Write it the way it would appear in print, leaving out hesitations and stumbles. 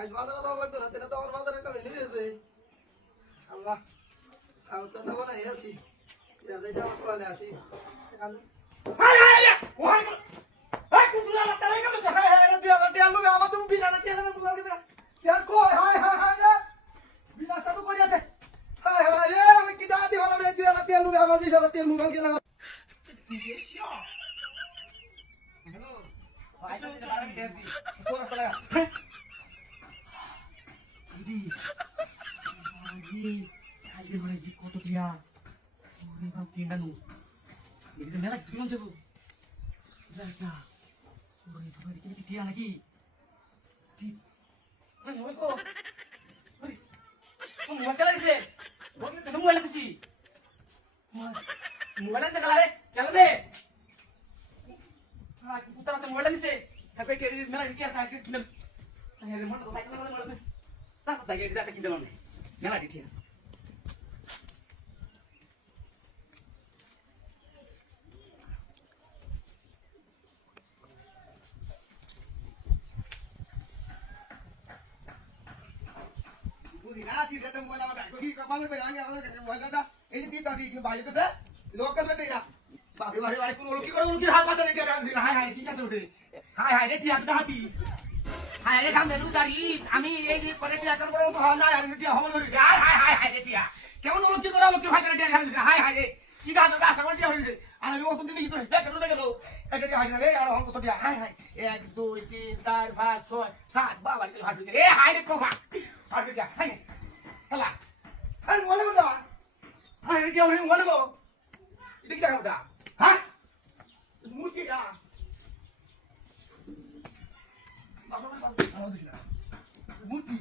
আজ বাজারে দাও লাগতো না তেনা তো আমার বাজারে একটা ভেঙে গেছে আল্লাহ আমি তো নেবো না আছি যেটা আমার কোলে আছি হাই হাই রে ওহাই হাই কুতুলা লাগতা রে কেমন হাই হাই রে দিয়া দিয়া লুগে আমার তুমি বিনা না কেন মোবাইল কে তেল কই হাই হাই হাই রে বিনা তো করি আছে হাই হাই রে আমি কি দাদি হলাম রে দিয়া তেল লুগে আমার বিনা তেল মোবাইল কে লাগা দিয়েছিও হ্যালো ভাই তো দাঁড়া কি দেখছি সোনা লাগা Ini, kalian mana di kota dia? Ini bang tinggal nu. Ini kan merah sebelum jauh. Merah. Ini cuma dikit dia lagi. Di. Mana mau kau? Kamu mau kemana sih? Kamu mau apa sih? Mau apa sih? Jalan deh. Ah, putar macam mau apa sih? Tapi kiri merah dikit sakit. Hanya remote atau cycle mana mana tu? Tak tak jadi tak kita mana? Jangan di dia. Budi nanti datang bola mata. Budi kapan mau berani apa nak bola dah? Ini kita di bayi tu dah. Lokal tu tidak. Babi babi pun uluki korang uluki hal macam ni dia kan? Hai hai kita tu deh. Hai hai dia tu dah hati. হাই রে খাম দেনু দাঁড়ি আমি এই যে পরে টিয়া কাট করব ভালো না আর টিয়া হবো ধরি হাই হাই হাই হাই রে টিয়া কেমন হলো কি করে লোকে ভাই করে টিয়া খাম হাই হাই রে কি দাঁত দাঁত আমার টিয়া হইছে আমি ও তুমি কি করে দেখো দেখো এটা টিয়া হাই রে আর হন কত টিয়া হাই হাই 1 2 3 4 5 6 7 বাবা রে হাই রে হাই রে কোকা হাই টিয়া হাই হলা হাই বলে গো হাই রে টিয়া হইছে বলে গো এটা কি দেখা হ্যাঁ মুতি দা মূর্তি